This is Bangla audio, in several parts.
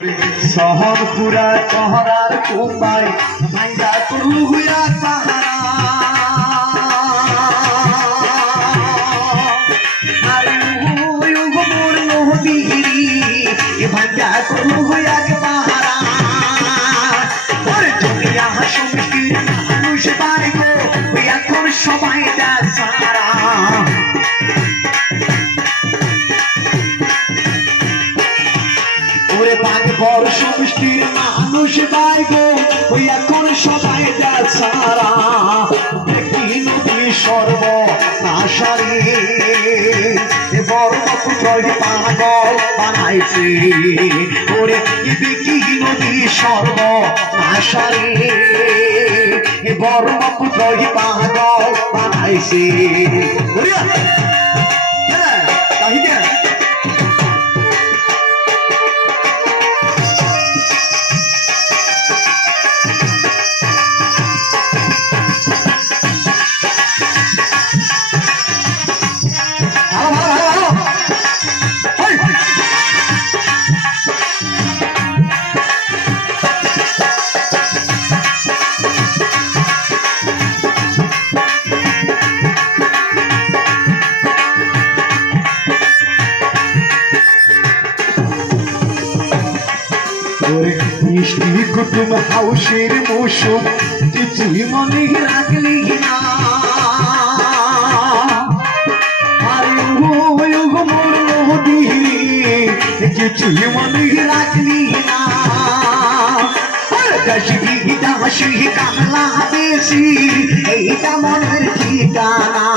শহর পুরা শহরার কুম্বাই ভাঙ্গা করু হুয়া পাহারা আর ওই গোবর নদীরি ভাঙ্গা করু হুয়া পাহারা ওরে দুনিয়া হাসি মানুষ বাড়ি গো এখন সবাই সারা ওরে বাগে বড় সমষ্টির মানুষ বাইব ওই এখন সবাই সারা একটি নদী সর্ব নাশারি বড় পুত্রই পাগল বানাইছে ওরে কি নদী সর্ব নাশারি বড় পুত্রই পাগল বানাইছে মিষ্টি কুটুম হাউসের মৌসুম কিছুই মনে রাখলি না কিছুই মনে রাখলি না হাসি কামলা বেশি এইটা মনের ঠিকানা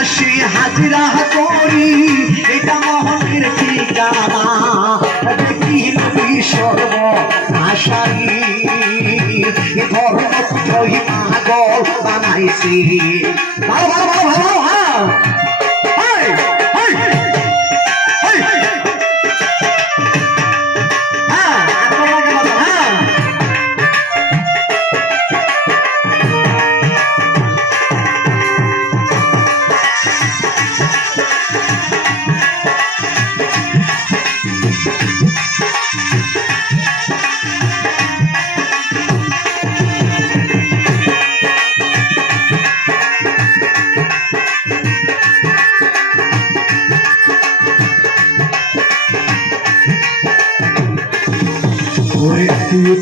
দাসী হাজিরা করি এটা মহনের ঠিকানা দেখি নবী সর্ব আশারি ধর্ম পুজোই পাগল বানাইছি ভালো ভালো ভালো ভালো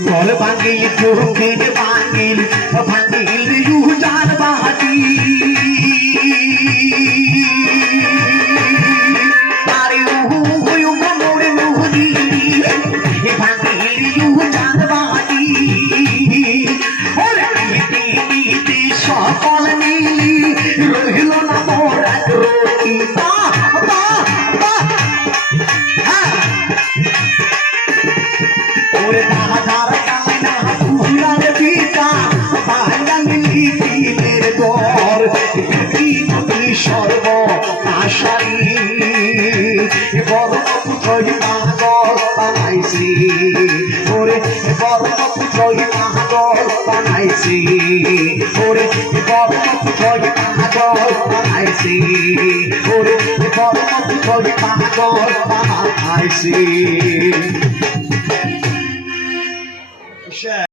কল ভাঙিল চোখের ভাঙিল ভাঙিল রুজার বাহাতি আরে মোরে নদী ভাঙিল রুজার বাহাতি সকল মিলি রহিল না মোরা রতি সর্ব আশারি বড় পুত্রই পাগল বানাইছি ওরে বড় পুত্রই পাগল বানাইছি ওরে বড় পুত্রই পাগল বানাইছি ওরে বড় পুত্রই পাগল বানাইছি